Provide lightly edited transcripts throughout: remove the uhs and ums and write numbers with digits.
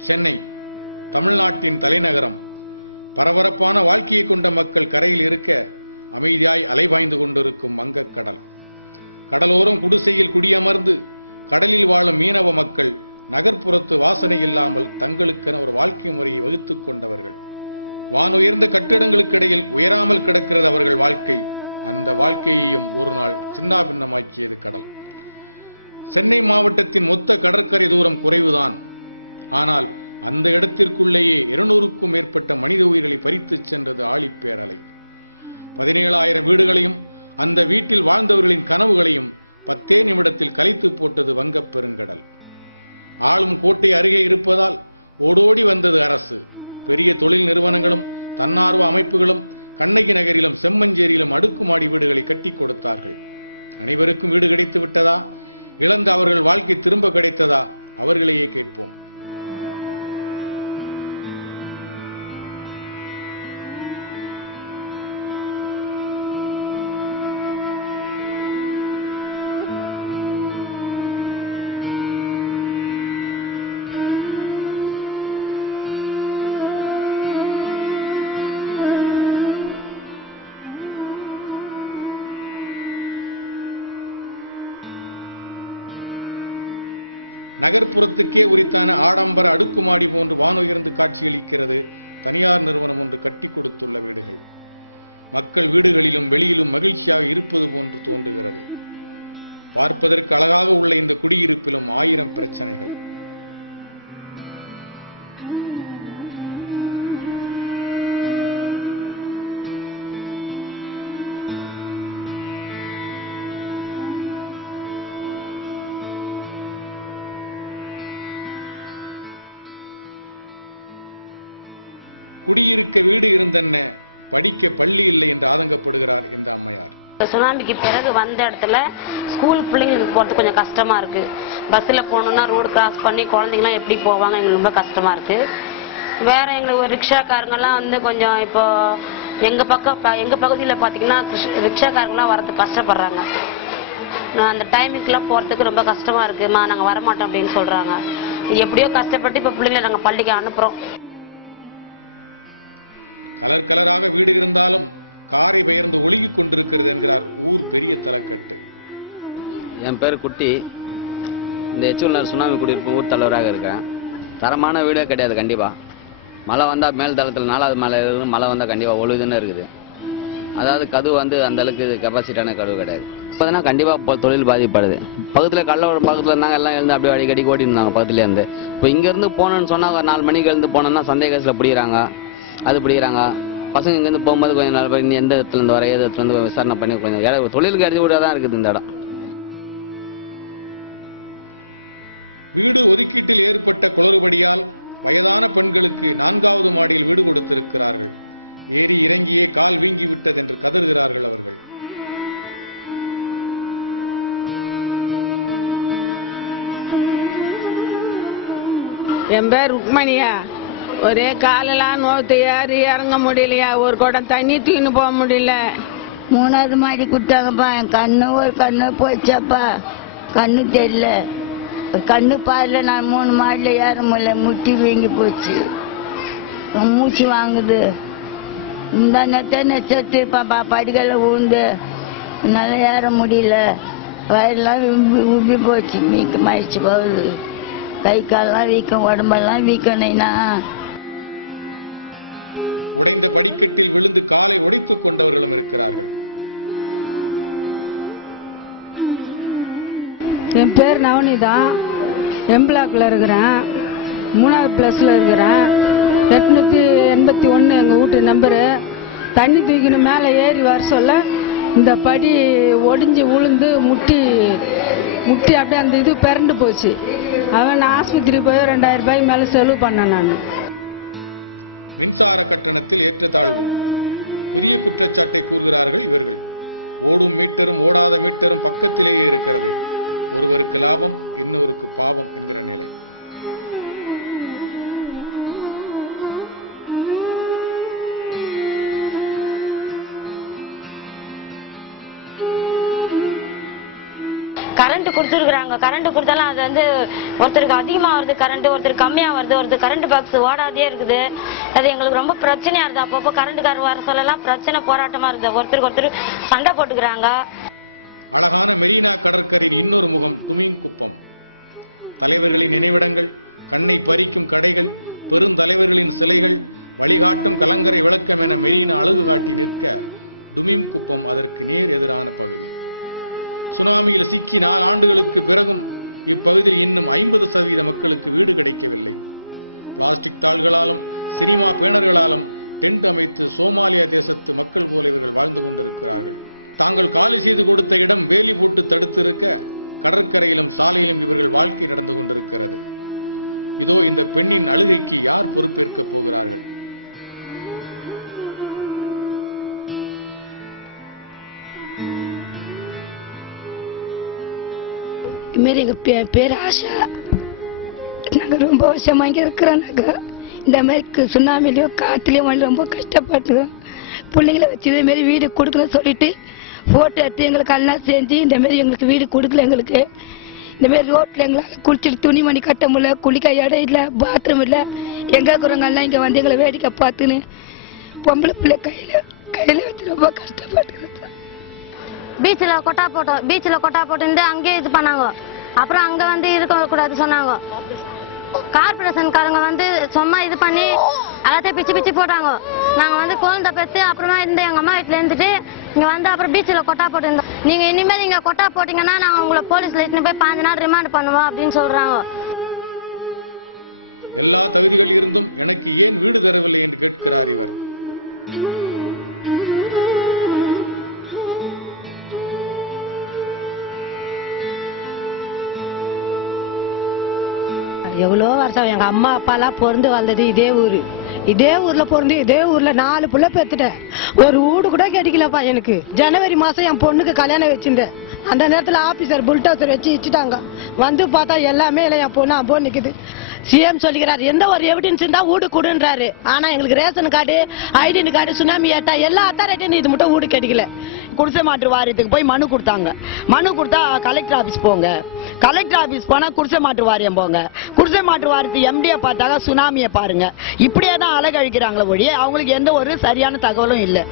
சென்னை தமிழ்நாட்டின் தலைநகரம். பரபரப்பான வாழ்க்கையை கொண்ட மக்கள் கரையில் இருக்க அமைதியாய் அலைபாய்ந்து கொண்டிருக்கும் வங்கக்கடல். கடலோரம் குடிசையில் குடியமர்ந்து கடலில் வாழும் மீனவ மக்கள் நகர்ப்புறத்து வாசனை இல்லாமல் தங்களுக்கென ஒரு வாழ்க்கை முறையை வகுத்துக் கொண்டவர்கள். வானுயர்ந்த கட்டிடங்களுக்கிடையில் உயராமல் கிடக்கிறது அவர்கள் வாழ்க்கை. அந்த வாழ்க்கையையும் ஒரு நாள் சின்னாபின்னமாக்கியது கடல். சென்னை மாவட்டத்தின் மொத்த கடற்கரை தூரம் குறைவுதான். ஆனால் அந்த இடத்திற்குள்ளேயே 200க்கும் மேற்பட்ட மனித உயிர்களை பறித்துச் சென்றது ஆழிப்பேரலை. 17,000 வீடுகளையும் அந்த வீட்டில் வாழ்ந்தவர்களின் கனவுகளையும் 10 நிமிடத்தில் கலைத்து போட்டது வங்கப் பெருங்கடல். ஆளும் கோட்டை அருகே இருப்பதால் ஓடோடி வந்தது அரசு. பெரிய தொழில் நிறுவனங்களும் தன்னார்வ அமைப்புகளும் கண்ணகி நகரிலும் செம்மஞ்சேரியிலும் அடுக்குமாடி வீடுகளை கட்டிக் கொடுத்தார்கள். அனைவருக்கும் வீடு கிடைத்து விட்டதா? இழந்த அவர்கள் வாழ்க்கை திரும்ப கிடைத்ததா? அவர்களையே கேட்போம். நகர்ப்புறத்துக்கே உரித்தான ஆடம்பர அடுக்குமாடி போன்று வானுயர்ந்து காட்சியளிக்கிறது தனியார் நிறுவனம் ஒன்று கட்டி கொடுத்துள்ள வீடுகள். மக்கள் வீடுகளிலும் வெளியிலும் மகிழ்ச்சியாக இருப்பது போன்று தோன்றுகிறது. பார்ப்பதற்கு அழகாக உள்ள இந்த குடியிருப்பிலும் 1000 பிரச்சனைகள். குடியிருக்க வீடு இருந்தென்ன, படிக்க பள்ளி இல்லை என்று ஆதங்கப்படுகிறார் இந்த அம்மையார். சுனாமிக்கு பிறகு வந்த இடத்துல ஸ்கூல் பிள்ளைங்களுக்கு போறது கொஞ்சம் கஷ்டமா இருக்கு. பஸ்ல போனோம்னா ரோடு கிராஸ் பண்ணி குழந்தைங்களாம் எப்படி போவாங்க, எங்களுக்கு ரொம்ப கஷ்டமா இருக்கு. வேற எங்களுக்கு ரிக்ஷாக்காரங்கெல்லாம் வந்து கொஞ்சம் இப்போ எங்க பகுதியில் பாத்தீங்கன்னா ரிக்ஷாக்காரங்கெல்லாம் வரதுக்கு கஷ்டப்படுறாங்க. அந்த டைமிங்க்குலாம் போறதுக்கு ரொம்ப கஷ்டமா இருக்குமா, நாங்க வரமாட்டோம் அப்படின்னு சொல்றாங்க. எப்படியோ கஷ்டப்பட்டு இப்ப பிள்ளைங்களை நாங்க பள்ளிக்கு அனுப்புறோம். கலர் கலராக வீடு இருந்தாலும் காரை பெயர்ந்து ஒழுகிக் கொண்டிருக்கிறது என்கிறார் ஊர் பெரிய தலைக்கட்டு. என் பேர் குட்டி. இந்த எச்சூர்னர் சுனாமி குடியிருப்பு ஊர் தலைவராக இருக்கேன். தரமான வீடே கிடையாது. கண்டிப்பா மழை வந்தால் மேல் தளத்தில் 4வது மலை மழை வந்தால் கண்டிப்பாக ஒழுதுன்னு இருக்குது. அதாவது கதவு வந்து அந்த அளவுக்கு கெப்பாசிட்டியான கதவு கிடையாது. இப்போதுனா கண்டிப்பாக தொழில் பாதிப்படுது. பக்கத்தில் கல்லூரி பக்கத்தில் இருந்தாங்க, எல்லாம் எழுந்து அப்படியே அடிக்கடி ஓடி இருந்தாங்க பக்கத்துலேருந்து. இப்போ இங்கேருந்து போகணுன்னு சொன்னால் 4 மணிக்கு எழுந்து போனோம்னா சந்தேகத்தில் பிடிக்கிறாங்க, அது பிடிக்கிறாங்க. பசங்க இங்கேருந்து போகும்போது கொஞ்சம் நாள் போய் எந்த இடத்துலேருந்து வர, ஏது இடத்துலேருந்து விசாரணை பண்ணி கொஞ்சம் தொழிலுக்கு அடிச்சு விட தான் இருக்குது இந்த இடம். வீடு ஒதுக்கீட்டில் ஏற்பட்ட குளறுபடியால் வயதான பெண்களுக்கு 4வது மாடியில் வீடு கொடுத்திருக்கிறார்கள். ஏறி இறங்கியே கால் வீங்கி விட்டது என்று கதறுகிறார்கள் அவர்கள். என் பேர் ருக்மணியா. ஒரே காலெல்லாம் நோத்து ஏறி இறங்க முடியலையா, ஒரு குடம் தண்ணி தூக்கின்னு போக முடியல. 3வது மாடி கொடுத்தாங்கப்பா. என் ஒரு கண்ணு போயிச்சாப்பா, கண்ணு தெரியல. கண்ணு பாருல, நான் 3 மாடியில் ஏற முடியல, முட்டி வீங்கி போச்சு, மூச்சு வாங்குது. இந்த நெச்சத்து பாப்பா படிகளை விழுந்து நல்லா ஏற முடியல. வயல்லாம் உப்பி போச்சு, வீக்கமாயிடுச்சு. போகுது கை காலெல்லாம் வீக்கம், உடம்பெல்லாம் வீக்கணும்னா. உடைந்த படிக்கட்டில் விழுந்து காலை உடைத்துக் கொண்டவர்களும் இருக்கிறார்கள். என் பேர் நவனிதா. எம்பிளாக்ல இருக்கிறேன், 3வது பிளஸ்ல இருக்கிறேன். 881 எங்க வீட்டு நம்பரு. தண்ணி தூக்கின்னு மேலே ஏறி வர சொல்ல இந்த படி ஒடிஞ்சு உளுந்து முட்டி அப்படியே அந்த இது பிறண்டு போச்சு. அவன் ஆஸ்பத்திரி போய் 2000 ரூபாய்க்கு மேலே செலவு பண்ணேன் நான். மின்சார கட்டணத்தில் ஏற்றத்தாழ்வு. புதிய குற்றச்சாட்டை கூறுகிறார்கள் இவர்கள். ஓடும் மீட்டரும் ஓடாத மீட்டரும் பக்கத்திலேயே இருக்கிறது. ஒருவருக்கு லாபம், இன்னொருக்கு பாவம் என்கிற நிலை. கரண்ட் கொடுத்துருக்குறாங்க. கரண்ட் கொடுத்தாலும் அது வந்து ஒருத்தருக்கு அதிகமாக வருது கரண்ட், ஒருத்தருக்கு கம்மியாக வருது, ஒருத்தர் கரண்ட் பாக்ஸ் ஓடாதே இருக்குது. அது எங்களுக்கு ரொம்ப பிரச்சனையா இருக்குது. அப்பப்போ கரண்ட்டுக்காரர் வர சொல்லலாம் பிரச்சனை, போராட்டமா இருக்குது. ஒருத்தருக்கு ஒருத்தர் சண்டை போட்டுக்கிறாங்க. அழகான மெரினா கடற்கரையின் இன்னொரு முகம் டுமிங் குப்பம். தலைவர்களின் நினைவிடங்கள், கண்ணை பறிக்கும் கடைகள், பெருந்தலைவர்களின் சிலைகள், வழிகாட்டும் கலங்கரை விளக்கம் என மெரினா அழகு காட்டி நிற்க டுமிம் குப்பம் அதற்கு நேர் எதிரான பகுதி. சுனாமியில் சிக்கி 4 ஆண்டுகளுக்கு பிறகும் இப்பகுதியில் இன்னும் 50% மக்களுக்கு வீடு கிடைக்கவில்லை. பிளாஸ்டிக் தாள்களாலும் சினிமா பேனர்களாலும் டென்ட் அமைத்து சோமாலியா தேசத்து மக்கள் போல இவர்கள் வாழ்ந்து கொண்டிருக்கிறார்கள். தாங்கள் காலி செய்து கொடுத்த இடம் வேலி போட்டு தடுத்திருக்க கடற்கரையிலும் சாலையிலும் இவர்கள் வாழ்க்கை நடந்து கொண்டிருக்கிறது. இதோ இந்த பெண்ணின் அழுகைக்கு யார் பொறுப்பேற்கப் போகிறார்கள்? இதுமாரி எங்கள் பேர் ஆஷா. நாங்கள் ரொம்ப வருஷமாக இங்கே இருக்கிறோம். இந்த மாதிரி சுனாமிலையோ காற்றுலையோ ரொம்ப கஷ்டப்பட்டுறோம். பிள்ளைங்களை வச்சு இதேமாரி வீடு கொடுக்கணும்னு சொல்லிட்டு ஃபோட்டோ எடுத்து எங்களுக்கு எல்லாம் செஞ்சு இந்தமாரி எங்களுக்கு வீடு கொடுக்கல. எங்களுக்கு இந்தமாரி ரோட்டில் எங்களால் குளிச்சுட்டு துணிமணி கட்ட முடியல, குளிக்க இடம் இல்லை, பாத்ரூம் இல்லை. எங்கே இருக்கிறவங்கெல்லாம் இங்கே வந்து எங்களை வேடிக்கை பார்த்துன்னு பொம்பளை பிள்ளை கையில் வச்சு ரொம்ப கஷ்டப்பட்டுக்கிறோம். பீச்சில் கொட்டா போட்டு அங்கேயே இது பண்ணாங்க. அப்புறம் அங்கே வந்து இருக்கக்கூடாது சொன்னாங்க. கார்பரேஷன்காரங்க வந்து சும்மா இது பண்ணி எல்லாத்தையும் பிச்சு போட்டாங்க. நாங்கள் வந்து குழந்தை பெற்று அப்புறமா இருந்து எங்கள் அம்மா வீட்டில் இருந்துட்டு இங்கே வந்து அப்புறம் பீச்சில் கொட்டா போட்டுருந்தோம். நீங்கள் இனிமேல் இங்கே கொட்டா போட்டிங்கன்னா நாங்கள் உங்களை போலீஸில் இட்டுன்னு போய் 5 நாள் ரிமாண்ட் பண்ணுவோம் அப்படின்னு சொல்கிறாங்க. எல்லா தகுதிகள் இருந்தும் எனக்கு ஏன் வீடு தரவில்லை என்று கேட்கிறார் இவர். எவ்வளோ வருஷம் எங்கள் அம்மா அப்பாலாம் பிறந்து வளர்ந்தது இதே ஊரில் பிறந்து இதே ஊரில் 4 பிள்ளை பெற்றுட்டேன். ஒரு வீடு கூட கிடைக்கலப்பா எனக்கு. ஜனவரி மாதம் என் பொண்ணுக்கு கல்யாணம் வச்சுருந்தேன். அந்த நேரத்தில் ஆஃபீஸர் புல்டோசர் வச்சுட்டாங்க. வந்து பார்த்தா எல்லாமே இல்லை, என் பொண்ணு அப்போ நிற்குது. சிஎம் சொல்லிக்கிறாரு எந்த ஒரு எவிடன்ஸ் இருந்தால் வீடு கொடுன்றாரு. ஆனால் எங்களுக்கு ration card, identity card, tsunami ஏட்டா எல்லா அத்தாரிட்டியும் இது மட்டும் வீடு கிடைக்கல. குடிசை மாற்று வாரியத்துக்கு போய் மனு கொடுத்தாங்க. மனு கொடுத்தா கலெக்டர் ஆபீஸ் போங்க, கலெக்டர் ஆபீஸ் போனா குடிசை மாற்று வாரியம் போங்க, குடிசை மாற்று வாரியத்து எம்டியை பார்த்தாங்க சுனாமியை பாருங்க. இப்படியே தான் அழகழிக்கிறாங்களே ஒழிய அவங்களுக்கு எந்த ஒரு சரியான தகவலும் இல்லை.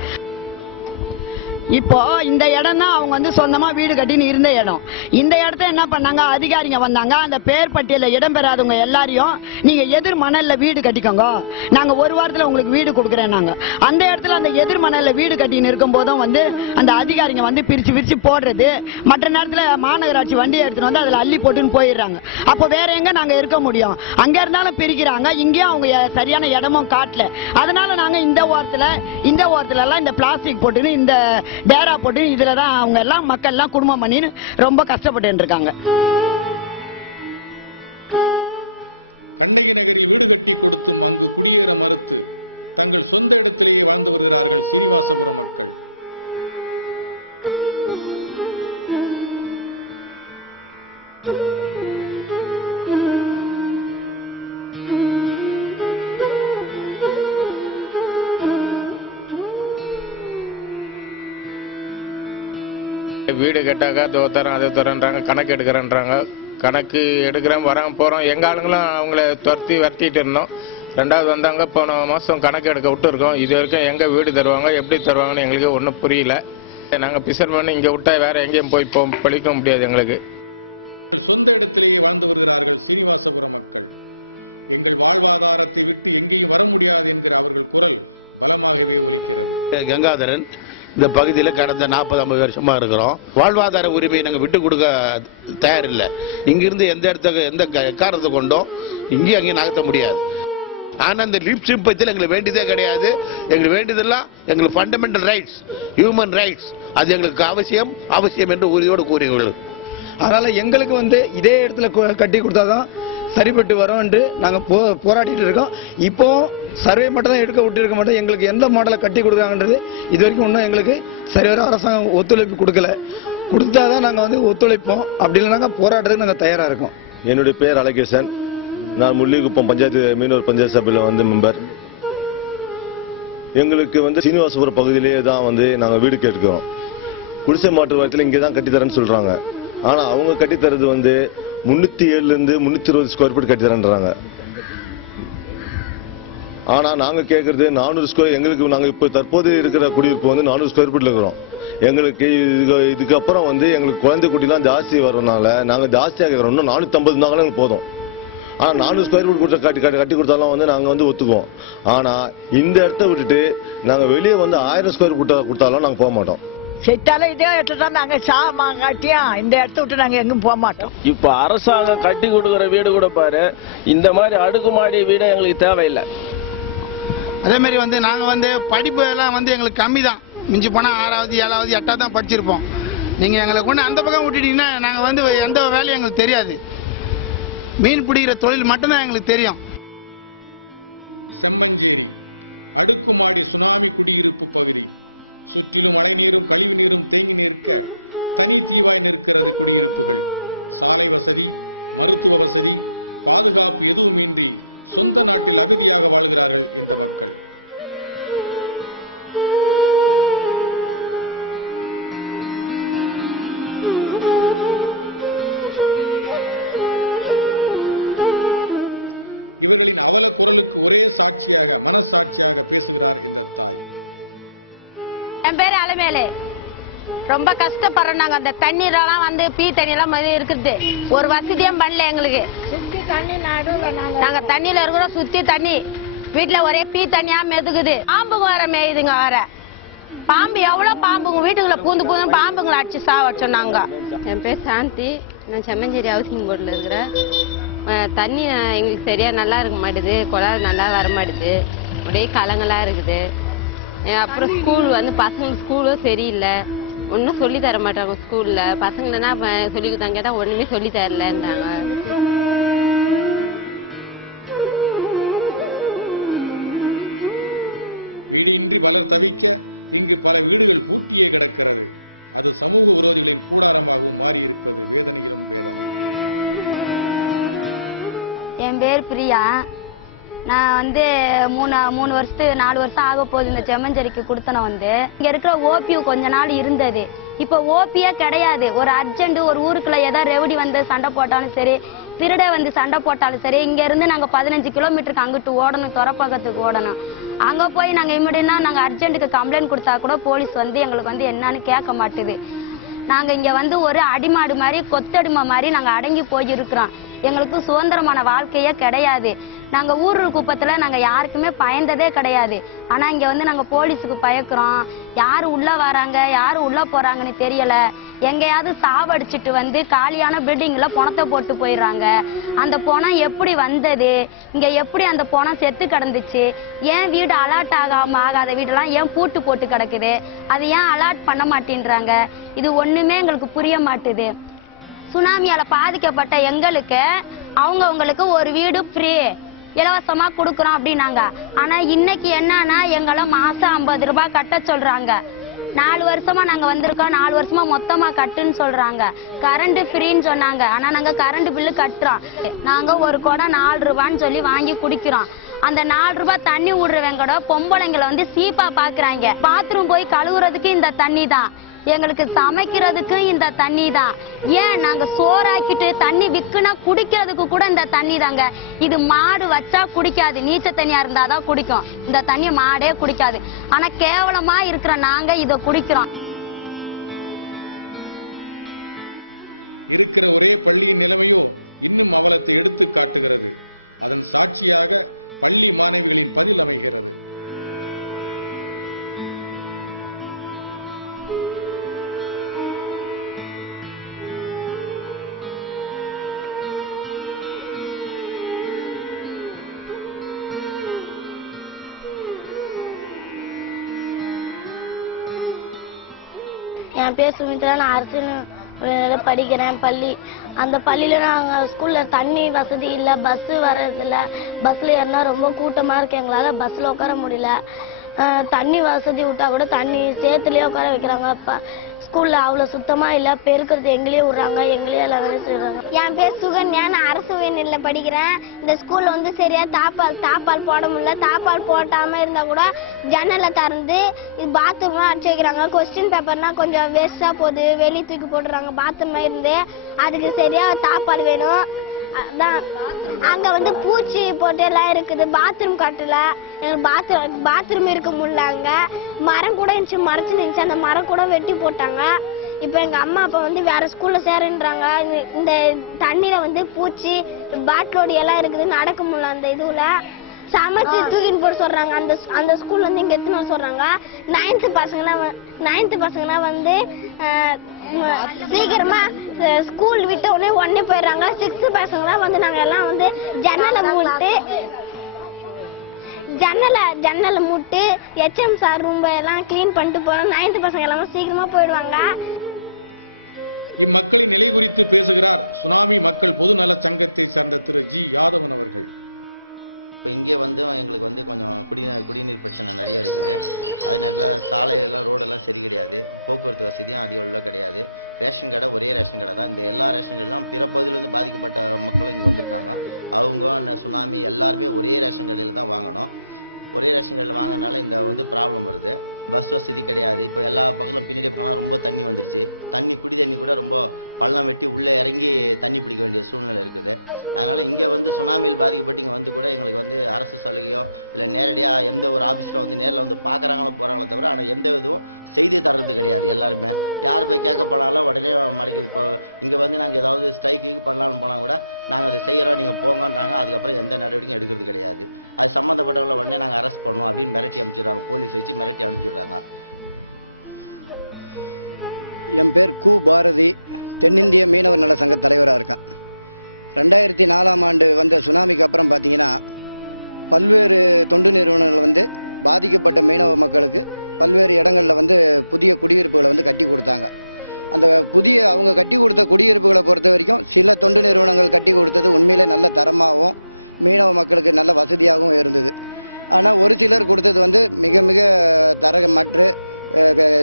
இப்போ இந்த இடம் தான் அவங்க வந்து சொந்தமா வீடு கட்டின்னு இருந்த இடம். இந்த இடத்த என்ன பண்ணாங்க, அதிகாரிங்க வந்தாங்க. அந்த பேர் பட்டியலில் இடம்பெறாதவங்க எல்லாரையும் நீங்க எதிர் மணல்ல வீடு கட்டிக்கோங்க, நாங்க 1 வாரத்துல உங்களுக்கு வீடு கொடுக்குறேன். நாங்க அந்த இடத்துல அந்த எதிர் மணல்ல வீடு கட்டின்னு இருக்கும் போதும் வந்து அந்த அதிகாரிங்க வந்து பிரிச்சு போடுறது. மற்ற நேரத்துல மாநகராட்சி வண்டியை எடுத்துட்டு வந்து அதுல அள்ளி போட்டுன்னு போயிடுறாங்க. அப்போ வேற எங்க நாங்க இருக்க முடியும்? அங்க இருந்தாலும் பிரிக்கிறாங்க, இங்கேயும் அவங்க சரியான இடமும் காட்டல. அதனால நாங்க இந்த ஓரத்துல எல்லாம் இந்த பிளாஸ்டிக் போட்டுன்னு இந்த டேரா போட்டு இதுலதான் அவங்க எல்லாம் மக்கள் எல்லாம் குடும்பம் பண்ணி ரொம்ப கஷ்டப்பட்டு இருக்காங்க. கண்ணகி நகரில் வீடு கட்டி கொடுத்தும் அங்கு குடியேற மறுத்து தங்கள் சொந்த இடத்திலேயே வாழ்ந்து வருகிறார்கள் சீனிவாசபுரம் மக்கள். வீடு கட்டாக்கா தோ தரேன் அதை தரேன்றாங்க, கணக்கு எடுக்கிறேன்றாங்க. கணக்கு எடுக்கிறேன் வராங்க போகிறோம். எங்கள் ஆளுங்களும் அவங்கள வரட்டிட்டு இருந்தோம். 2வது வந்தாங்க. போன மாதம் கணக்கு எடுக்க விட்டு இருக்கோம். இது வரைக்கும் எங்கே வீடு தருவாங்க, எப்படி தருவாங்கன்னு எங்களுக்கு ஒன்றும் புரியல. நாங்கள் பிசர் பண்ணி இங்கே விட்டா வேற எங்கேயும் போய் பழிக்க முடியாது. எங்களுக்கு சொந்த இடத்திலேயே வாழ்ந்து வருகிறார்கள் சீனிவாசபுரம் மக்கள். எங்கள் வாழ்வாதாரத்தை விட்டு எங்கேயும் வர முடியாது என்கிற அவர்கள் குரல் பலமாகவே ஒலிக்கிறது. கங்காதரன், இந்த பகுதியில் கடந்த 40-50 வருஷமா இருக்கிறோம். வாழ்வாதார உரிமையை நாங்கள் விட்டு கொடுக்க தயாரில்லை. இங்கிருந்து எந்த காரணத்தை கொண்டோம் இங்கேயும் அங்கேயும் நகர்த்த முடியாது. ஆனால் இந்த லீப்ஷிப் பற்றியில் எங்களுக்கு வேண்டியதே கிடையாது. எங்களுக்கு வேண்டியதெல்லாம் எங்களுக்கு ஃபண்டமெண்டல் ரைட்ஸ், ஹியூமன் ரைட்ஸ், அது எங்களுக்கு அவசியம் என்று உறுதியோடு கூறியுள்ளது. அதனால எங்களுக்கு வந்து இதே இடத்துல கட்டி கொடுத்தாதான் சரிபட்டு வரோம் என்று நாங்கள் போராடிட்டு இருக்கோம். இப்போ சர்வே மட்டும் தான் எடுக்க விட்டு இருக்க மாட்டோம். எங்களுக்கு எந்த மாடலை கட்டி கொடுக்குறாங்கன்றது இது வரைக்கும் இன்னும் எங்களுக்கு சரிவர அரசாங்கம் ஒத்துழைப்பு கொடுக்கல. கொடுத்தாதான் நாங்கள் வந்து ஒத்துழைப்போம். அப்படி இல்லைனாங்க போராட்டத்துக்கு நாங்கள் தயாராக இருக்கோம். என்னுடைய பேர் அழகேசன். நான் முள்ளிக்குப்பம் பஞ்சாயத்து மீனவர் பஞ்சாயத்து சபையில் வந்து மெம்பர். எங்களுக்கு வந்து சீனிவாசபுரம் பகுதியிலேயே தான் வந்து நாங்கள் வீடு கேட்கிறோம். குடிசை மாற்று வாரியத்தில் இங்கே தான் கட்டித்தரேன்னு சொல்கிறாங்க. ஆனா அவங்க கட்டித்தரது வந்து 307 இருந்து 320 ஸ்கொயர் ஃபீட் கட்டித்தரன்றாங்க. ஆனா நாங்க கேட்கறது 400 ஸ்கொயர். எங்களுக்கு நாங்க இப்ப தற்போது இருக்கிற குடியிருப்பு வந்து 400 ஸ்கொயர் ஃபீட்ல இருக்கிறோம். எங்களுக்கு இதுக்கப்புறம் வந்து எங்களுக்கு குழந்தை குட்டிலாம் ஜாஸ்தி வரனால நாங்க ஜாஸ்தியாக கேட்கறோம். 450 இருந்தாலும் எங்களுக்கு போதும். ஆனா 400 ஸ்கொயர் ஃபீட் கட்டி கொடுத்தாலும் வந்து நாங்க வந்து ஒத்துக்குவோம். ஆனா இந்த இடத்த விட்டுட்டு நாங்க வெளியே வந்து 1000 ஸ்கொயர் கொடுத்தாலும் நாங்க போக மாட்டோம். செத்தாலும் இதே இடத்துல தான் நாங்க சாமா காட்டியா இந்த இடத்த விட்டு நாங்க எங்கும் போக மாட்டோம். இப்ப அரசாங்கம் கட்டி கொடுக்குற வீடு கூட பாரு, இந்த மாதிரி அடுக்குமாடி வீடு எங்களுக்கு தேவையில்லை. அதே மாதிரி வந்து நாங்க வந்து படிப்பு எல்லாம் வந்து எங்களுக்கு கம்மி தான். மிஞ்சி போனா 6வது 7வது 8வது தான் படிச்சிருப்போம். நீங்க எங்களை கொண்டு அந்த பக்கம் விட்டுட்டீங்கன்னா நாங்க வந்து எந்த வேலையும் எங்களுக்கு தெரியாது. மீன் பிடிக்கிற தொழில் மட்டும்தான் எங்களுக்கு தெரியும். செம்மஞ்சேரி அடுக்குமாடி சுனாமி குடியிருப்பு பகுதி. சுற்றிலும் மழைநீரும் கழிவு நீரும் தேங்கி நிற்க தனி தீவாய் நிற்கிறது குடியிருப்புகள். சாலை வசதி, மருத்துவ வசதி, பாதுகாப்பு எதுவுமின்றி சொந்த நாட்டில் அகதியாக வாழ்கிறார்கள் இந்த மக்கள். இவர்களின் அவல குரலுக்கு ஒரே சாட்சியாக மனசாட்சியாக பேசுகிறார் இந்த தாய். என் பேரு அலமேலு. ரொம்ப கஷ்டப்படுறோம் நாங்க. அந்த தண்ணீரெல்லாம் வந்து பீ தண்ணியெல்லாம் இருக்குது. ஒரு வசதியும் பண்ணல எங்களுக்கு. சுத்தி தண்ணி நாங்க தண்ணியில இருக்கிறோம். சுத்தி தண்ணி வீட்டுல ஒரே பீ தண்ணியா மெதுக்குது. பாம்புங்க வர மேயுதுங்க. வர பாம்பு எவ்வளவு பாம்புங்க வீட்டுக்குள்ள பூந்து பூந்து பாம்புங்களை அடிச்சு சாவச்சோம் நாங்க. என் பேர் சாந்தி. நான் செம்மஞ்சேரி ஹவுசிங் போர்டில் இருக்கிறேன். தண்ணி எங்களுக்கு சரியா நல்லா இருக்க மாட்டுது. குழாய் நல்லா வர மாட்டுது. ஒரே கலங்களா இருக்குது. அப்புறம் ஸ்கூல் வந்து பசங்களுக்கு ஸ்கூலும் சரியில்லை. ஒன்றும் சொல்லி தர மாட்டாங்க ஸ்கூல்ல. பசங்களா சொல்லி கொடுத்தாங்க கேட்டா ஒண்ணுமே சொல்லி தரலன்றாங்க. வீடின்றி பலர் தவிக்க இங்கு பல வீடுகள் பூட்டியே கிடக்கிறது. அது சமூக விரோதிகளின் கூடாரமாகவும் மாறி இருப்பது வேதனையிலும் வேதனை. என் பேர் பிரியா. நான் வந்து 3 வருஷத்துக்கு 4 வருஷம் ஆக போகுது இந்த செம்மஞ்சேரிக்கு கொடுத்தன. வந்து இங்க இருக்கிற ஓபியூ கொஞ்ச நாள் இருந்தது. இப்ப ஓபியா கிடையாது. ஒரு அர்ஜென்ட் ஒரு ஊருக்குள்ள ஏதாவது ரெவடி வந்து சண்டை போட்டாலும் சரி, திருட வந்து சண்டை போட்டாலும் சரி, இங்க இருந்து நாங்க 15 கிலோமீட்டருக்கு அங்கிட்டு ஓடணும். துறப்பக்கத்துக்கு ஓடணும். அங்க போய் நாங்க இமிடியா நாங்க அர்ஜென்ட்டுக்கு கம்ப்ளைண்ட் கொடுத்தா கூட போலீஸ் வந்து எங்களுக்கு வந்து என்னன்னு கேட்க மாட்டுது. நாங்க இங்க வந்து ஒரு அடிமாடு மாதிரி கொத்தடிமை மாதிரி நாங்க அடங்கி போய் இருக்கிறோம். எங்களுக்கு சுதந்திரமான வாழ்க்கையே கிடையாது. நாங்க ஊர் குப்பத்துல நாங்க யாருக்குமே பயந்ததே கிடையாது. ஆனா இங்க வந்து நாங்க போலீஸுக்கு பயக்கிறோம். யாரு உள்ள வராங்க யாரு உள்ள போறாங்கன்னு தெரியல. எங்கேயாவது சாவடிச்சிட்டு வந்து காலியான பில்டிங்ல பணத்தை போட்டு போயிடுறாங்க. அந்த பணம் எப்படி வந்தது, இங்க எப்படி அந்த பணம் செத்து கிடந்துச்சு, ஏன் வீடு அலாட் ஆகாத வீடெல்லாம் ஏன் பூட்டு போட்டு கிடக்குது, அது ஏன் அலாட் பண்ண மாட்டேன்றாங்க. இது ஒண்ணுமே எங்களுக்கு புரிய மாட்டுது. சுனாமியால பாதிக்கப்பட்ட எங்களுக்கு அவங்களுக்கு ஒரு வீடு ஃப்ரீ இலவசமா கொடுக்குறோம் அப்படின்னாங்க. ஆனா இன்னைக்கு என்னன்னா எங்களை மாசம் 50 ரூபாய் கட்ட சொல்றாங்க. 4 வருஷமா நாங்க வந்திருக்கோம். 4 வருஷமா மொத்தமா கட்டுன்னு சொல்றாங்க. கரண்ட் ஃப்ரீன்னு சொன்னாங்க. ஆனா நாங்க கரண்ட் பில்லு கட்டுறோம். நாங்க ஒரு குடம் 4 ரூபான்னு சொல்லி வாங்கி குடிக்கிறோம். அந்த 4 ரூபாய் தண்ணி விடுறவங்க பொம்பளைங்களை வந்து சீப்பா பாக்குறாங்க. பாத்ரூம் போய் கழுவுறதுக்கு இந்த தண்ணி தான், எங்களுக்கு சமைக்கிறதுக்கு இந்த தண்ணி தான். ஏன் நாங்க சோறாக்கிட்டு தண்ணி விக்குனா குடிக்கிறதுக்கு கூட இந்த தண்ணி தாங்க. இது மாடு வச்சா குடிக்காது, நீச்ச தண்ணியா இருந்தாதான் குடிக்கும். இந்த தண்ணி மாடே குடிக்காது. ஆனா கேவலமா இருக்கிற நாங்க இத குடிக்கிறோம். இருக்கிற ஒரே பள்ளியின் நிலைமையோ இன்னும் அவலத்தை எடுத்து காட்டுகிறது. அதன் சாட்சியாக பள்ளி மாணவிகளின் பதில் அமைகிறது. என் பேர் சுமித்ரா. நான் அரசு படிக்கிறேன் பள்ளி. அந்த பள்ளியில நாங்க ஸ்கூல்ல தண்ணி வசதி இல்ல, பஸ் வர்றதில்ல. பஸ்ல ஏறினா ரொம்ப கூட்டமா இருக்கு, எங்களால பஸ்ல உட்கார முடியல. தண்ணி வசதி விட்டா கூட தண்ணி சேத்துலயே உட்கார வைக்கிறாங்க. ஸ்கூல்ல அவ்வளவு சுத்தமா இல்ல, பெருக்கிறது எங்களையே விடுறாங்க, எங்களையே எல்லா வேலையும் செய்யறாங்க. என் பேர் சுகன்யா, நான் அரசு உயர்நிலையில படிக்கிறேன். இந்த ஸ்கூல்ல வந்து சரியா தாப்பால் போட முடியல. தாப்பால் போட்டாம இருந்தா கூட ஜன்னலை திறந்து பாத்ரூம்லாம் அடிச்சு வைக்கிறாங்க. கொஸ்டின் பேப்பர்லாம் கொஞ்சம் வேஸ்டா போகுது, வெளியே தூக்கி போட்டுறாங்க பாத்ரூம்ல இருந்து. அதுக்கு சரியா தாப்பால் வேணும். அதான் அங்க வந்து பூச்சி போட்டு எல்லாம் இருக்குது. பாத்ரூம் கட்டல, பாத்ரூம் இருக்க முடியல. அங்க மரம் கூட இருந்துச்சு, மறைச்சு நின்றுச்சு, அந்த மரம் கூட வெட்டி போட்டாங்க. இப்ப எங்க அம்மா அப்பா வந்து வேற ஸ்கூல்ல சேருன்றாங்க. இந்த தண்ணியில வந்து பூச்சி பாட்டிலோட எல்லாம் இருக்குது, நடக்க முடியல. அந்த இதுல சமைச்சு தூக்கின்னு போட சொல்றாங்க. அந்த ஸ்கூல்ல வந்து இங்க எத்தனை சொல்றாங்க. 9th பசங்கன்னா வந்து சீக்கிரமா ஸ்கூல் விட்டு உடனே போயிடுறாங்க. 6th பசங்கலாம் வந்து நாங்க எல்லாம் வந்து ஜன்னலை மூட்டு HM சார் ரூம் எல்லாம் கிளீன் பண்ணிட்டு போறோம். 9th பசங்க எல்லாமே சீக்கிரமா போயிடுவாங்க. இம்மக்களின் நிலை குறித்து பேசுகிறார் சுனாமி மக்கள் பொது நல சங்கத்தை சேர்ந்த திரு ஜி யாதவன் அவர்கள். இப்போ இங்கே வந்து எங்களுக்கு வந்து கொஞ்சம் குடிநீர் பிரச்சனை நிறைய இருக்குது. அது நேரத்தில் சாலையெல்லாம் ரோடெல்லாம் சரி கிடையாது, போக்குவரத்து வசதியும் அதிக உள்ள கிடையாது. ரேஷன் கடை ஒரே ரேஷன் கடை தான். இந்த எல்லா ரேஷன் கடையிலும் பிற பகுதியிலேருந்து பாதிக்கப்பட்ட மக்களும் இங்கே வந்திருக்காங்க. அவங்க சுனாமி எல்லாருமே ஒரே ரேஷன் கடையில் தான் வாங்கணும். ஒரே ரேஷன் கடையில் வாங்கினால இந்த வந்து ப்ராப்ளம் வருது. பஸ் வசதி கிடையாது. இப்போ எல்லா பக்கங்களும் பின்னாடி பக்கம்லாம் ரொம்ப தண்ணி வந்துருச்சு. குடி தண்ணி கூட ரொம்ப பள்ளம் வெட்டி உள்ளே இறங்கி தண்ணி பிடிக்க வேண்டிய சூழ்நிலை இருக்குது. அதனால் இங்கே வந்து சுனாமியில் பாதிக்கப்பட்டு இங்கே வந்து கூட எங்களுக்கு வந்து அரசு சலுகையோ இல்லை நேரடியாக எந்த ஒரு ஆஃபீஸில் வந்து நேரில் வந்து பார்க்குறாங்களோ போகிறாங்களோ தவிர ஆனால் எந்த இதுவும் செய்தி தர்றது கிடையாது. எல்லாருமே யார் போய் கேட்க போனாலும் உடனே மறைக்குது. இப்போ இங்கே வந்து நாங்கள் ஏதாவது ஸ்ட்ரைக்கு பண்ணலாம்னு போனால் கூட நாங்கள் அதை செய்கிறோம், நீங்கள் போங்கன்றாங்க. அதுக்கப்புறம் எந்த நடவடிக்கையும் எடுக்கிறது கிடையாது. அது சம்மந்தப்பட்டவங்களை உடனே நாங்கள் அரெஸ்ட் பண்ணுவோம் அப்படின்னு மிரட்டி அனுப்பிச்சிடுறாங்க. போலீஸ் வச்சு மிரட்டி அனுப்பிச்சிடுறாங்க. என் பேர் கு பாரதி, தென்னிந்திய மீனவர் நல சங்க தலைவராக இருக்கேன். 2004ஆம் ஆண்டு வந்த சுனாமிக்கு அப்புறம் பார்த்தீங்கன்னா பல்வேறு தொண்டு நிறுவனங்கள் வந்து பாதிக்கப்பட்ட மீனவ மக்களுக்கு பல்வேறு இடங்களில் வந்து புதிய குடியிருப்புகளை வந்து கட்டி கொடுத்தாங்க. அந்த அவங்க கட்டி கொடுத்த குடியிருப்புகளை பொறுத்த வரைக்கும் சில தொண்டு நிறுவனங்கள் கட்டி கொடுத்தது உண்மையிலே நல்ல தரமாகவும் மீனவ மக்களுக்கு நல்ல வசதியாகவும் இருந்தது. ஆனால் ஒரு சிலர் கொடுத்தது வந்து மிக மிக தரமற்று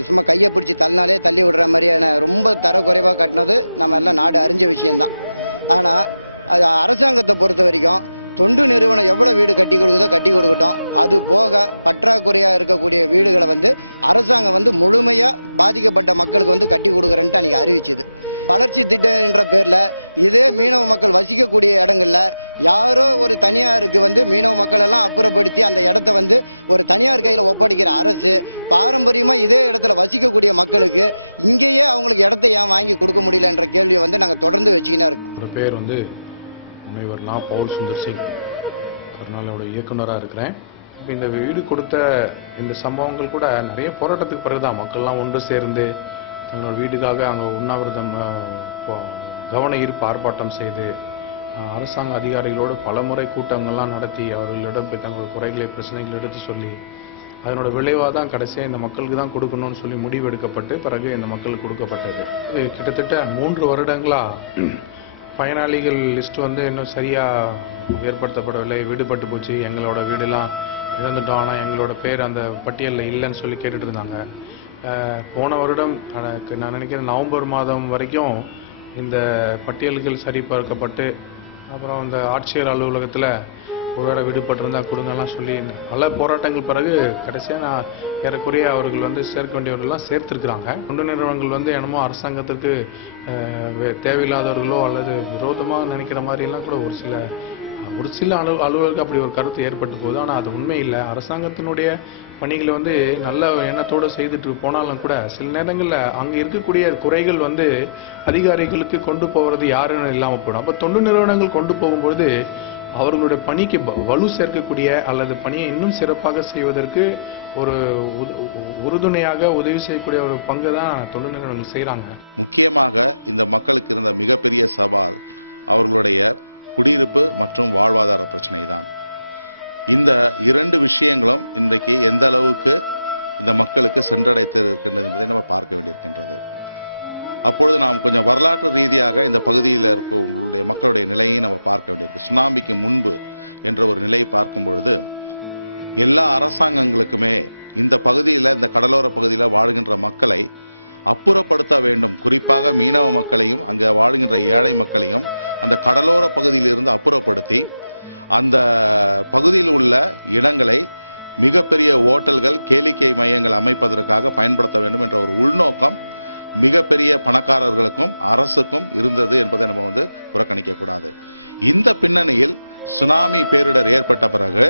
சும்மா கையை பிடிச்சி தள்ளினாலே தள்ளி விடுற மாதிரியான ரொம்ப தரக்குறைவாக கட்டினது நம்ம எல்லாம் நாடு அறிஞ்ச விஷயம்தான். ஆனால் அது அரசாங்கத்தை பொறுத்த வரைக்கும் தொண்டு நிறுவனம் எவ்வளோ வீடு கட்டி கொடுக்குதோ கட்டி கொடுக்கட்டும். அது போக பற்றாக்குறையாக இருக்கக்கூடிய வீடுகளை வந்து அரசாங்கம் வந்து முழுமையாக பாதிக்கப்பட்ட மக்களுக்கு வந்து கட்டி கொடுக்குறேன்ட்டு அன்றைக்கி அறிவிச்சுது. வளர்ச்சி திட்டம் என்ற பேரில் இதே மீனவ மக்கள் வசிக்கக்கூடிய இடங்கள்ல யாரோ ஒரு தனியாருக்கு வந்து மீனவ மக்கள் எல்லாம் அப்புறப்படுத்தி அந்த இடத்த வந்து ஒரு தனியார் கையில் ஒப்படைக்கிற அரசு பாரம்பரியமாக இதே இடத்துல வசிக்கக்கூடிய மக்களுக்கு இங்கேயே அவங்களுக்கு இடத்த ஏன் வாங்கி கொடுக்க முடியலன்ற கேள்வியை வந்து நாங்கள் தொடர்ந்து வச்சுக்கினே இருக்கோம். ஒரு பேர் வந்து முனைவர் நான் பவுல் சுந்தர் சிங், கர்நாடகாவோட இயக்குனராக இருக்கிறேன். இப்போ இந்த வீடு கொடுத்த இந்த சம்பவங்கள் கூட நிறைய போராட்டத்துக்கு பிறகுதான் மக்கள்லாம் ஒன்று சேர்ந்து தங்களோட வீட்டுக்காக அங்கே உண்ணாவிரதம் கவன ஈர்ப்பு ஆர்ப்பாட்டம் செய்து அரசாங்க அதிகாரிகளோடு பலமுறை கூட்டங்கள்லாம் நடத்தி அவர்களிடம் போய் தங்களோட குறைகளை பிரச்சனைகள் எடுத்து சொல்லி அதனோட விளைவாக தான் கடைசியாக இந்த மக்களுக்கு தான் கொடுக்கணும்னு சொல்லி முடிவு எடுக்கப்பட்டு பிறகு இந்த மக்களுக்கு கொடுக்கப்பட்டது. இது கிட்டத்தட்ட 3 வருடங்களாக பயனாளிகள் லிஸ்ட் வந்து இன்னும் சரியாக ஏற்படுத்தப்படவில்லை. விடுபட்டு போச்சு, எங்களோட வீடெல்லாம் இழந்துட்டோம், ஆனால் எங்களோட பேர் அந்த பட்டியலில் இல்லைன்னு சொல்லி கேட்டுட்டு இருந்தாங்க. போன வருடம் நான் நினைக்கிறேன் நவம்பர் மாதம் வரைக்கும் இந்த பட்டியல்கள் சரிபார்க்கப்பட்டு அப்புறம் இந்த ஆட்சியர் அலுவலகத்தில் ஒருவேளை விடுபட்டிருந்தா கொடுங்கலாம் சொல்லி பல போராட்டங்கள் பிறகு கடைசியாக நான் ஏறக்குறைய அவர்கள் வந்து சேர்க்க வேண்டியவர்கள்லாம் சேர்த்துருக்குறாங்க. தொண்டு நிறுவனங்கள் வந்து என்னமோ அரசாங்கத்திற்கு தேவையில்லாதவர்களோ அல்லது விரோதமாக நினைக்கிற மாதிரிலாம் கூட ஒரு சில அலுவலருக்கு அப்படி ஒரு கருத்து ஏற்பட்டு போகுது. ஆனால் அது உண்மை இல்லை. அரசாங்கத்தினுடைய பணிகளை வந்து நல்ல எண்ணத்தோடு செய்துட்டு போனாலும் கூட சில நேரங்களில் அங்கே இருக்கக்கூடிய குறைகள் வந்து அதிகாரிகளுக்கு கொண்டு போகிறது யாருன்னு இல்லாமல் போயிடும். அப்போ தொண்டு நிறுவனங்கள் கொண்டு போகும்பொழுது அவர்களுடைய பணிக்கு வலு சேர்க்கக்கூடிய அல்லது பணியை இன்னும் சிறப்பாக செய்வதற்கு ஒரு உறுதுணையாக உதவி செய்யக்கூடிய ஒரு பங்கு தான் தொண்டு நிறுவனங்கள் செய்கிறாங்க. முக்கியமாக இந்த மக்களுக்கு இருந்த மிகப்பெரிய சவால் அவர்களுடைய குடியிருப்பு மற்றும் வாழ்வாதார பிரச்சனை தான். இந்த 2 விஷயங்களும் இன்றைக்கு எந்த அளவுக்கு இந்த மக்களுக்கு சென்றடைத்து இருக்கின்றது என்பதை நம்ம பார்க்க வேண்டியிருக்கின்றது. அப்பொழுது நாம் கொஞ்சம் வரலாற்று ரீதியாக இந்த பகுதியில் இருக்கக்கூடிய மக்களுடைய நிலையை நம்ம பார்க்க வேண்டியிருக்கு. சுனாமிக்கு முன்பு என்ற ஒரு நிலையை பார்க்கும் பொழுது எல்லா அரசாங்கங்களுக்குமே இந்த பகுதியில், இந்த கடலோர பகுதியில் வாழ்கின்ற மக்களை அப்புறப்படுத்த வேண்டும். குறிப்பாக மீனவ மக்களையும் அங்கே வாழுகின்ற ஏழை மக்களையும் அந்த கடலோர பகுதியில் இருந்து அப்புறப்படுத்தி அந்த பகுதியில் உள்ள இடங்களை மிகப்பெரிய ஓட்டல்கள், கேளிக்கை மையங்கள் அமைப்பதற்காக பயன்படுத்த வேண்டும் என்ற ஒரு உள்நோக்கம் மிகப்பெரிய பணக்காரர்களுக்கும் அரசுக்கும் இருந்தது என்பதை நம்ம புறக்கணிக்க கூடாது. இந்த பின்னணியில் சுனாமி பேரிடர் ஏற்பட்ட பிறகு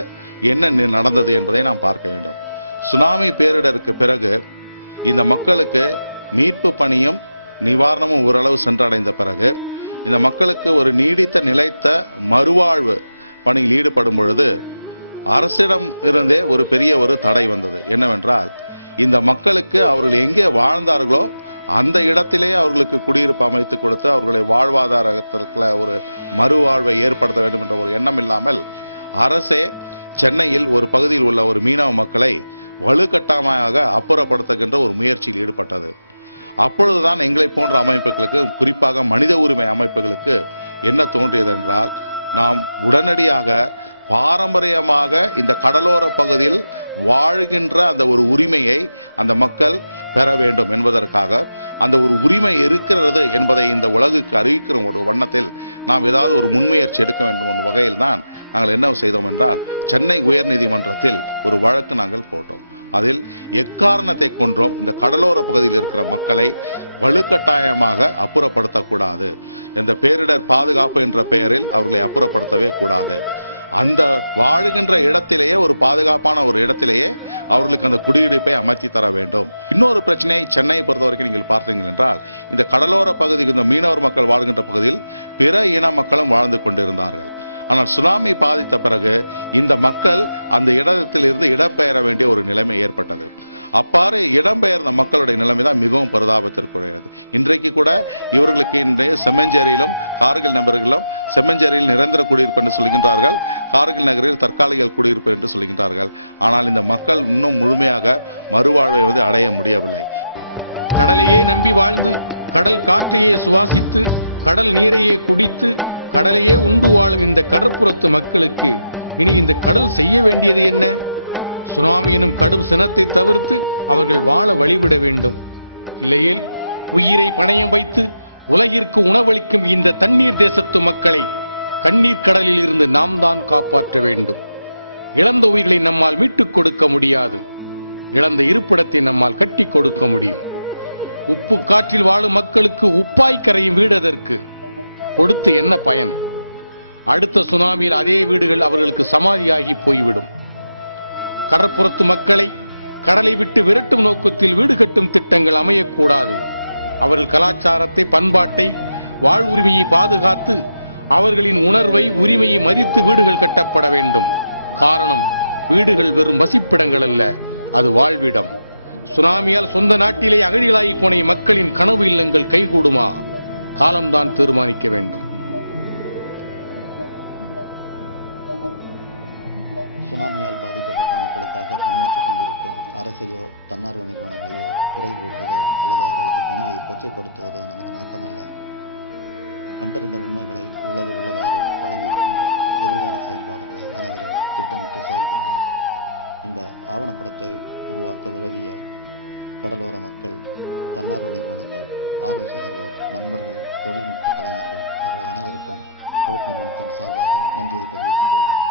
என்ன நடந்தது என்பதை நாம் பார்க்க வேண்டும். சுனாமி பேரிடருக்கு பிறகு இந்த மக்களுக்கு மீட்பு பணியும் நிவாரணமும் ஓரளவு சென்றடைந்த பிறகு இந்த மக்களுக்கு ஒரு நீடித்த நிலைத்த மறுவாழ்வு பணியில் ஈடுபடும் பொழுது அரசிடம் இருந்தே ஒரு பெரிய தடை வந்தது. என்னவென்றால், இந்த மக்களுக்கு அவர்கள் எங்கே வாழ்ந்தார்களோ அந்த இடத்திலே அவர்களுக்கு குடியிருப்பு அமைத்து கொடுத்து அவர்களை வாழ்வாதாரத்தில் ஒரு மறுவாழ்வை ஏற்படுத்த வேண்டும் என்ற ஒரு எண்ணம் இல்லாமல் அரசே சென்னையில் ஒரு பகுதியில் உள்ள ஒரு மீனவ மக்களை வலுக்கட்டாயமாக அப்புறப்படுத்துகின்ற ஒரு முயற்சியில் ஈடுபட்டது. அப்பொழுதுதான் எங்களை போன்ற அமைப்புகளுக்கு, குறிப்பாக மனித உரிமை அமைப்புகளுக்கு என்ன தோன்றியது என்றால், நாம் உடனடியாக பாரம்பரியமாக இந்த கடலோர பகுதியில் வாழ்கின்ற அந்த ஒரு உரிமையை அந்த மக்கள் பெற வேண்டும் என்பதற்காக, அந்த ஒரு உரிமை இருக்கிறது என்பதை இந்த உலகுக்கு அறிவிக்கிற ஒரு வண்ணத்தில் நாம் ஏதாவது ஒரு முன்முயற்சி எடுக்க வேண்டும் என்ற வகையில் தான் நாங்கள் என்ன செய்தோம் என்றால், சென்னை உயர்நீதிமன்றத்தில் ஒரு வழக்கு நாங்கள் போட்டோம். அதில் எக்காரணத்தை கொண்டும் இந்த கடலோர பகுதியில் இருக்கிற மக்களை வலுக்கட்டாயமாக அப்புறப்படுத்தக்கூடாது, இந்த பேரிடர் பாதுகாப்பு என்ற பெயரில் அவர்களை அப்புறப்படுத்தவே கூடாது, அந்த வாழுகின்ற இடத்திலேயே ஒரு பாதுகாப்பான ஒரு இடத்திலேயே அவர்களுக்கு அந்த குடியிருப்பை அமைத்தி தர வேண்டும். இன்னொரு பிரச்சனை சென்னையை பொறுத்தவரைக்கும் நீங்கள் பார்த்தீர்கள் என்றால், இந்த கடலோர பகுதிக்கு இந்த மீனவர் மக்கள் வாழ்கின்ற பகுதியில் பிற இன மக்களும் வாழ்ந்து கொண்டிருந்தார்கள். ஆனால் சுனாமி பாதித்த பிறகு இந்த மக்கள் அந்த இடத்திலிருந்து இடம்பெயர வேண்டிய ஒரு நிலைமை ஏற்பட்டது. அப்பாறு இடம்பெயர்ந்த மக்களுடைய நிலைமை தான் மிகவும் பரிதாபத்திற்குரியது. இன்றைக்கு கூட இவர்களுக்கு இன்றைய செம்மஞ்சேரியிலும் கார்கில் நகரிலும், செம்மஞ்சேரியில் நிரந்தர குடியிருப்பு என்று சொல்கின்றார்கள், கார்கில் நகரில் தற்காலிக குடியிருப்பு என்று சொல்கின்றார்கள். ஆனால் இந்த மக்கள் இன்னும் முழுமையாக மறுவாழ்வை அடைய முடியவில்லை. கடலையே நம்பி வாழ்ந்து, கடல் காற்றையே சுவாசித்து, கடல் நீரையே குடித்து, கடலையே உண்டு வாழும் இந்த கடற்புறத்து மக்களுக்கு இனி இந்த கடல் செய்ய வேண்டியது என்ன? சுனாமி எனும் கடும் சினத்தை தவிர்த்து அவர்கள் வாழ வழிவிட வேண்டும். இல்லையேல் உயிரை பணயம் வைத்து உலகிற்கு உணவளிக்கும் இந்த தண்ணீர் தேசத்து மக்களை கண்ணீர் கடலில் இருந்து நாம் தான் காப்பாற்ற வேண்டும். இழந்த உயிர்களை நம்மால் மீட்டுக் கொடுக்க முடியாது, இழந்த இருப்பிடத்தை நம்மால் கட்டி கொடுக்க முடியும். உப்பு காற்றில் வாழும் மக்களுக்கு உப்பாய் கரையும் வீடதற்கு கொடுத்து என்ன பயன்? அடுத்த சுனாமியில் அதே வீடுகள் அவர்களுக்கு சமாதியாகி போய்விடும். கடற்புறத்து மக்களை கடலை விட்டு விரட்டும் நோக்கத்தில் வீடு கட்டும் திட்டங்கள் அமையக்கூடாது. அவர்கள் கலாச்சாரத்தை, பண்பாட்டை, வாழ்வுரிமையை பாதுகாத்து அவர்களின் உணர்வை, உரிமையை மதித்து வீடுகள் கட்டப்பட வேண்டும். காரணம், வீடுகள் வெறும் வசிப்பிடங்கள் அல்ல, அது வாழ்விடம். சுனாமியால் சொந்த நாட்டிலே அகழிகளாகி போன மக்களின் கனவு இல்லங்கள் கைகூடுமா? காலம்தான் தீர்மானிக்க வேண்டும். சுனாமியால் பாதிக்கப்பட்ட மக்களுக்காக பணியாற்றிக் கொண்டிருக்கும் அரசையோ தன்னார்வ நிறுவனங்களையோ குறை கூறுவதோ அல்லது அவர்களுக்கு பணியை கொச்சைப்படுத்துவதோ நமது நோக்கமல்ல. கண்டறிந்த உண்மைகளை உள்ளது உள்ளவாறு வழங்கியிருக்கின்றோம். எதிர்கால செயல்பாடுகளை அனைவரும் திட்டமிட்டு செயல்படுவோம். இந்த ஆவணப்படத்தை உருவாக்க உதவிய கடலோர மக்கள், தன்னார்வ நிறுவனங்கள், ஆலோசகர்கள், நண்பர்கள், தொழில்நுட்ப கலைஞர்கள் அவர்கள் அனைவருக்கும் கோப் நிறுவனத்தின் சார்பாக நன்றியை தெரிவித்துக் கொள்கிறோம்.